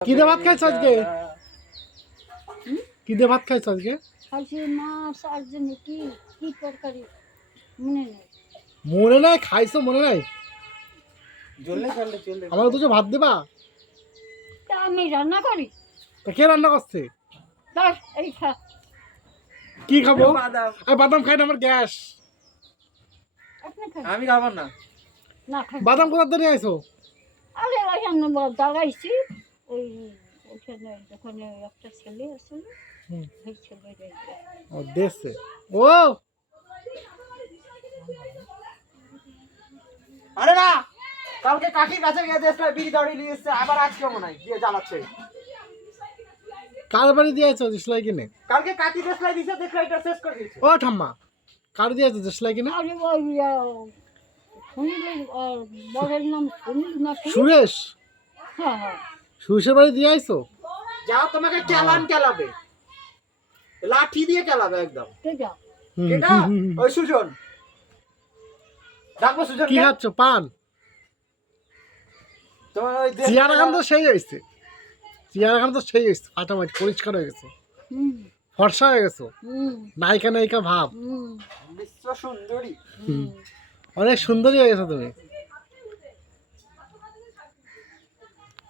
কি দিয়ে ভাত খাইছ আজকে? কি দিয়ে ভাত খাইছ আজকে? খাইছি মাছ আর জন্য কি কি তরকারি মনে নেই। মনে নাই খাইছো মনে নাই? জলদি চললে চললে আমাকে দুটো ভাত দিবা? তা আমি রান্না করি। তা কে রান্না করছে? ধর এই খা। কি খাবো? বাদাম। আমি বাদাম খাই না, আমার গ্যাস। আপনি খান আমি খাবো না। না খাই। বাদাম কোথা থেকে নিয়ে আইছো? আরে ওইখানে দাঁড়াইছি ওই ওখানে ওখানে একটা ছেলে আছে হুম। ওই ছেলে ও দেশে। ও আরে না, কালকে কাকির কাছে গিয়ে দেখলাম বিড়ি দাঁড়ি নিয়ে এসছে, আবার আজকে মনে হয় দিয়ে জ্বালাচ্ছে। কার বাড়ি দিয়ে আইছো সেলাই কিনে? কালকে কাকি দেশলাই দিছে, দেখলে এটা শেষ করে দিয়েছে। ও ঠাম্মা, কার দিয়ে আইছো সেলাই কিনে? আরে ওই শুনিল বড়ের নাম শুনিল নাকি? সুরেশ? হ্যাঁ হ্যাঁ সুরেশের বাড়ি দিয়ে আইছো? যাও তোমাকে কেলান কেলাবে, লাঠি দিয়ে কেলাবে একদম। কে যা হুম, কেটা হুম, হুম, হুম। ওই সুজন, ডাকবো সুজন। কি খাচ্ছ? পান? তোমার ওই চেয়ার এখন তো সেই হয়েছে, চেয়ার এখন তো সেই হয়েছে, ফাটাফাটি পরিষ্কার হয়ে গেছে, হুম ফর্সা হয়ে গেছো, হুম নায়িকা নায়িকা ভাব, হুম বিশ্ব সুন্দরী। হুম অনেক সুন্দরী হয়ে গেছো তুমি।